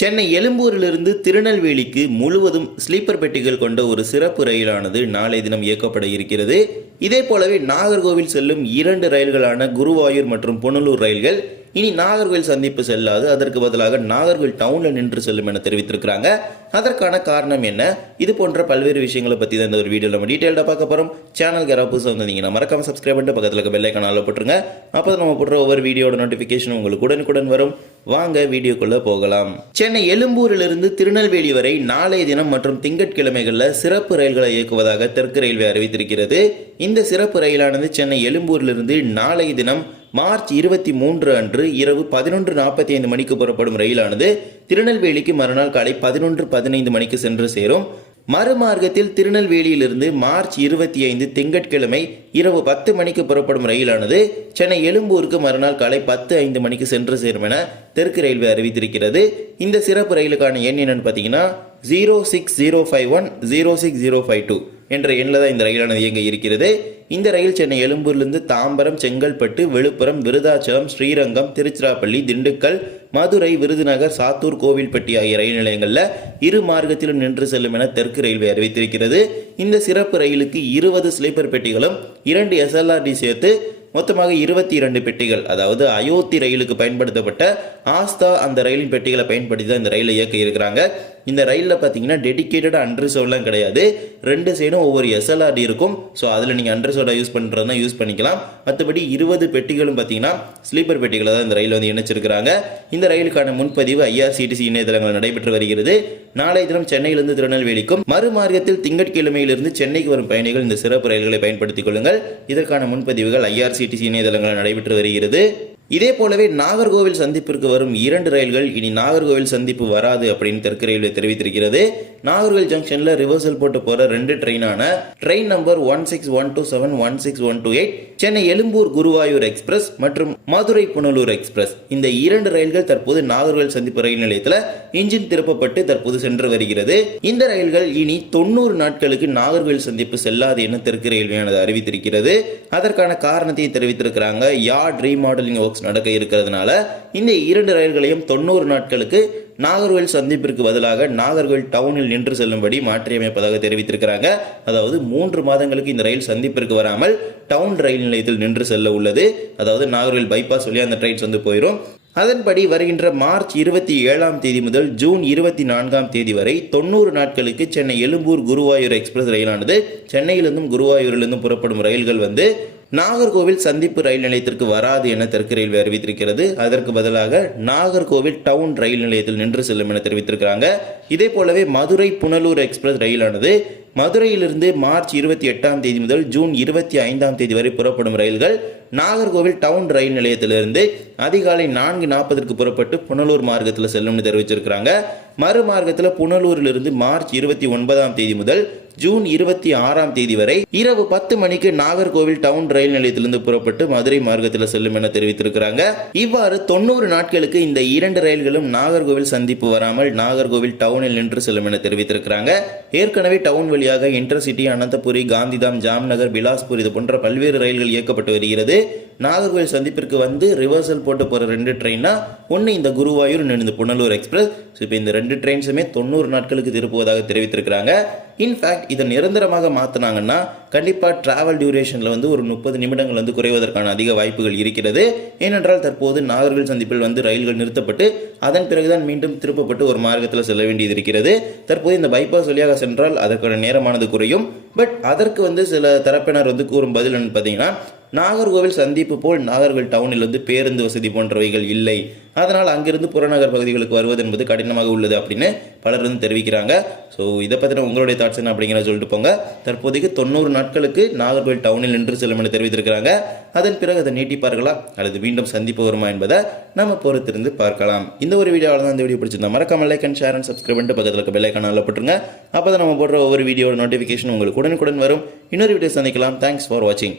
சென்னை எழும்பூரிலிருந்து திருநெல்வேலிக்கு முழுவதும் ஸ்லீப்பர் பெட்டிகள் கொண்ட ஒரு சிறப்பு ரயிலானது நாளை தினம் இயக்கப்பட இருக்கிறது. இதே போலவே நாகர்கோவில் செல்லும் இரண்டு ரயில்களான குருவாயூர் மற்றும் புனலூர் ரயில்கள் இனி நாகர்கோவில் சந்திப்பு செல்லாது. அதற்கு பதிலாக நாகர்கோவில் டவுன்ல நின்று செல்லும் என தெரிவித்திருக்கிறாங்க. அதற்கான காரணம் என்ன? இது போன்ற பல்வேறு விஷயங்களை பற்றி தான் இந்த ஒரு வீடியோ நம்ம டீட்டெயிலாக பார்க்க போகிறோம் சேனல் யாராவது புதுசாக வந்திருந்தீங்கன்னா மறக்காம சப்ஸ்கிரைப் பண்ணிட்டு பக்கத்தில் இருக்க பெல் ஐக்கான போட்டுருங்க. அப்போ நம்ம போடுற ஒவ்வொரு வீடியோட நோட்டிஃபிகேஷன் உங்களுக்கு உடனுக்குடன் வரும். வாங்க வீடியோக்குள்ளே போகலாம். சென்னை எழும்பூரிலிருந்து திருநெல்வேலி வரை நாளைய தினம் மற்றும் திங்கட்கிழமைகளில் சிறப்பு ரயில்களை இயக்குவதாக தெற்கு ரயில்வே அறிவித்திருக்கிறது. இந்த சிறப்பு ரயிலானது சென்னை எழும்பூரிலிருந்து நாளைய தினம் மார்ச் இருபத்தி மூன்று அன்று இரவு பதினொன்று நாற்பத்தி ஐந்து மணிக்கு புறப்படும் ரயிலானது திருநெல்வேலிக்கு மறுநாள் காலை பதினொன்று பதினைந்து மணிக்கு சென்று சேரும். மறுமார்க்கத்தில் திருநெல்வேலியிலிருந்து மார்ச் இருபத்தி ஐந்து திங்கட்கிழமை இரவு பத்து மணிக்கு புறப்படும் ரயிலானது சென்னை எழும்பூருக்கு மறுநாள் காலை பத்து ஐந்து மணிக்கு சென்று சேரும் என தெற்கு ரயில்வே அறிவித்திருக்கிறது. இந்த சிறப்பு ரயிலுக்கான எண் என்னன்னு பார்த்தீங்கன்னா zero six zero five one zero six zero five two என்ற எண்ணில் தான் இந்த ரயிலானது இயங்க இருக்கிறது. இந்த ரயில் சென்னை எழும்பூர்லேருந்து தாம்பரம் செங்கல்பட்டு விழுப்புரம் விருதாச்சலம் ஸ்ரீரங்கம் திருச்சிராப்பள்ளி திண்டுக்கல் மதுரை விருதுநகர் சாத்தூர் கோவில்பட்டி ஆகிய ரயில் நிலையங்களில் இரு மார்க்கத்திலும் நின்று செல்லும் என தெற்கு ரயில்வே அறிவித்திருக்கிறது. இந்த சிறப்பு ரயிலுக்கு இருபது ஸ்லீப்பர் பெட்டிகளும் இரண்டு எஸ்எல்ஆர்டி சேர்த்து மொத்தமாக இருபத்தி இரண்டு பெட்டிகள் அதாவது அயோத்தி ரயிலுக்கு பயன்படுத்தப்பட்ட ஆஸ்தா அந்த ரயிலின் பெட்டிகளை பயன்படுத்தி தான் இந்த ரயிலை இயக்க இருக்கிறாங்க. இந்த ரயிலில் பார்த்தீங்கன்னா டெடிக்கேட்டட் அன்ரிசர்வ்லாம் கிடையாது. ரெண்டு சைடும் ஒவ்வொரு எஸ்எல்ஆர்டி இருக்கும். ஸோ அதில் நீங்கள் அன்ரிசர்வ்டாக யூஸ் பண்ணுறதுனா யூஸ் பண்ணிக்கலாம். மற்றபடி இருபது பெட்டிகளும் பார்த்தீங்கன்னா ஸ்லீப்பர் பெட்டிகளை தான் இந்த ரயில் வந்து இணைச்சிருக்கிறாங்க. இந்த ரயிலுக்கான முன்பதிவு ஐஆர்சிடிசி இணையதளங்கள் நடைபெற்று வருகிறது. நாளைய தினம் சென்னையிலிருந்து திருநெல்வேலிக்கும் மறுமார்க்கத்தில் திங்கட்கிழமையிலிருந்து சென்னைக்கு வரும் பயணிகள் இந்த சிறப்பு ரயில்களை பயன்படுத்திக் கொள்ளுங்கள். இதற்கான முன்பதிவுகள் ஐஆர்சி சிடிசி இணையதளங்களில் நடைபெற்று வருகிறது. இதே போலவே நாகர்கோவில் சந்திப்பிற்கு வரும் இரண்டு ரயில்கள் இனி நாகர்கோவில் சந்திப்பு வராது அப்படின்னு தெற்கு ரயில்வே தெரிவித்திருக்கிறது. நாகர்கோவில் ஜங்ஷன்ல ரிவர்சல் போட்டு போற ரெண்டு ட்ரெயினான train number one six one two seven one six one two eight Chennai Egmore Guruvayur express மற்றும் மதுரை புனலூர் எக்ஸ்பிரஸ். இந்த இரண்டு ரயில்கள் தற்போது நாகர்கோவில் சந்திப்பு ரயில் நிலையத்தில் இன்ஜின் திருப்பப்பட்டு தற்போது சென்று வருகிறது. இந்த ரயில்கள் இனி தொண்ணூறு நாட்களுக்கு நாகர்கோவில் சந்திப்பு செல்லாது என தெற்கு ரயில்வேயானது அறிவித்திருக்கிறது. அதற்கான காரணத்தையும் தெரிவித்திருக்கிறாங்க யார்ட் ரீமாடலிங் ஒர்க்ஸ் நடக்க இருக்கிறதுனால இந்த இரண்டு ரயில்களையும் தொண்ணூறு நாட்களுக்கு நாகர்கோவில் சந்திப்பிற்கு பதிலாக நாகர்கோவில் டவுனில் நின்று செல்லும்படி மாற்றியமைப்பதாக தெரிவித்திருக்கிறாங்க. அதாவது மூன்று மாதங்களுக்கு இந்த ரயில் சந்திப்பிற்கு வராமல் டவுன் ரயில் நிலையத்தில் நின்று செல்ல உள்ளது. அதாவது நாகர்கோவில் பைபாஸ் வழியாக அந்த ட்ரெயின்ஸ் வந்து போயிடும் அதன்படி வருகின்ற மார்ச் இருபத்தி ஏழாம் தேதி முதல் ஜூன் இருபத்தி நான்காம் தேதி வரை தொண்ணூறு நாட்களுக்கு சென்னை எழும்பூர் குருவாயூர் எக்ஸ்பிரஸ் ரயிலானது சென்னையிலிருந்தும் குருவாயூரிலிருந்தும் புறப்படும் ரயில்கள் வந்து நாகர்கோவில் சந்திப்பு ரயில் நிலையத்திற்கு வராது என தெற்கு ரயில்வே அறிவித்திருக்கிறது. அதற்கு பதிலாக நாகர்கோவில் டவுன் ரயில் நிலையத்தில் நின்று செல்லும் என தெரிவித்திருக்கிறாங்க. இதே போலவே மதுரை புனலூர் எக்ஸ்பிரஸ் ரயிலானது மதுரையிலிருந்து மார்ச் இருபத்தி எட்டாம் தேதி முதல் ஜூன் இருபத்தி ஐந்தாம் தேதி வரை புறப்படும் ரயில்கள் நாகர்கோவில் டவுன் ரயில் நிலையத்திலிருந்து அதிகாலை நான்கு நாற்பதற்கு புறப்பட்டு புனலூர் மார்க்கத்தில் செல்லும்னு தெரிவிச்சிருக்கிறாங்க. மறுமார்க்கத்தில் புனலூரிலிருந்து மார்ச் இருபத்தி ஒன்பதாம் தேதி முதல் ஜூன் இருபத்தி ஆறாம் தேதி வரை இரவு பத்து மணிக்கு நாகர்கோவில் டவுன் ரயில் நிலையத்திலிருந்து புறப்பட்டு மதுரை மார்க்கத்தில் செல்லும் என தெரிவித்திருக்கிறாங்க. இவ்வாறு தொண்ணூறு நாட்களுக்கு இந்த இரண்டு ரயில்களும் நாகர்கோவில் சந்திப்பு வராமல் நாகர்கோவில் டவுனில் நின்று செல்லும் என தெரிவித்திருக்கிறாங்க. ஏற்கனவே டவுன் வழியாக இன்டர்சிட்டி அனந்தபுரி காந்திதாம் ஜாம்நகர் பிலாஸ்பூர் இது போன்ற பல்வேறு ரயில்கள் இயக்கப்பட்டு வருகிறது. நாகர்கோவில் சந்திப்பிற்கு வந்து ரிவர்சல் போட்டு போகிற ரெண்டு ட்ரெயின்னா ஒன்று இந்த குருவாயூர் இன்னொன்று இந்த புனலூர் எக்ஸ்பிரஸ் ஸோ இப்போ இந்த ரெண்டு ட்ரெயின்ஸுமே தொண்ணூறு நாட்களுக்கு திருப்புவதாக தெரிவித்திருக்கிறாங்க. இன்ஃபேக்ட் இதை நிரந்தரமாக மாற்றினாங்கன்னா கண்டிப்பாக டிராவல் டியூரேஷனில் வந்து ஒரு முப்பது நிமிடங்கள் வந்து குறைவதற்கான அதிக வாய்ப்புகள் இருக்கிறது. ஏனென்றால் தற்போது நாகர்கோவில் சந்திப்பில் வந்து ரயில்கள் நிறுத்தப்பட்டு அதன் பிறகுதான் மீண்டும் திருப்பப்பட்டு ஒரு மார்க்கத்தில் செல்ல வேண்டியது இருக்கிறது. தற்போது இந்த பைபாஸ் வழியாக சென்றால் அதற்கான நேரமானது குறையும். பட் அதற்கு வந்து சில தரப்பினர் வந்து கூறும் பதில் பார்த்தீங்கன்னா நாகர்கோவில் சந்திப்பு போல் நாகர்கோவில் டவுனில் வந்து பேருந்து வசதி போன்றவைகள் இல்லை. அதனால் அங்கிருந்து புறநகர் பகுதிகளுக்கு வருவது என்பது கடினமாக உள்ளது அப்படின்னு பலர் வந்து தெரிவிக்கிறாங்க. ஸோ இதை பற்றின உங்களுடைய தாட்ஸ் என்ன அப்படிங்கிறத சொல்லிட்டு போங்க. தற்போதைக்கு தொண்ணூறு நாட்களுக்கு நாகர்கோவில் டவுனில் நின்று செல்லும் என தெரிவித்திருக்கிறாங்க. அதன் பிறகு அதை நீட்டிப்பார்களா? அல்லது மீண்டும் சந்திப்பு வருமா என்பதை நம்ம பொறுத்திருந்து பார்க்கலாம். இந்த ஒரு வீடியோவில் தான் இந்த வீடியோ பிடிச்சிருந்தா மறக்காம like and share and subscribe பண்ணிட்டு பக்கத்தில் இருக்க பெல்லைக்கான போட்டுருங்க. அப்போ தான் நம்ம போடுற ஒவ்வொரு வீடியோட நோட்டிஃபிகேஷன் உங்களுக்கு உடனுக்குடன் வரும். இன்னொரு வீடியோ சந்திக்கலாம். தேங்க்ஸ் ஃபார் வாட்சிங்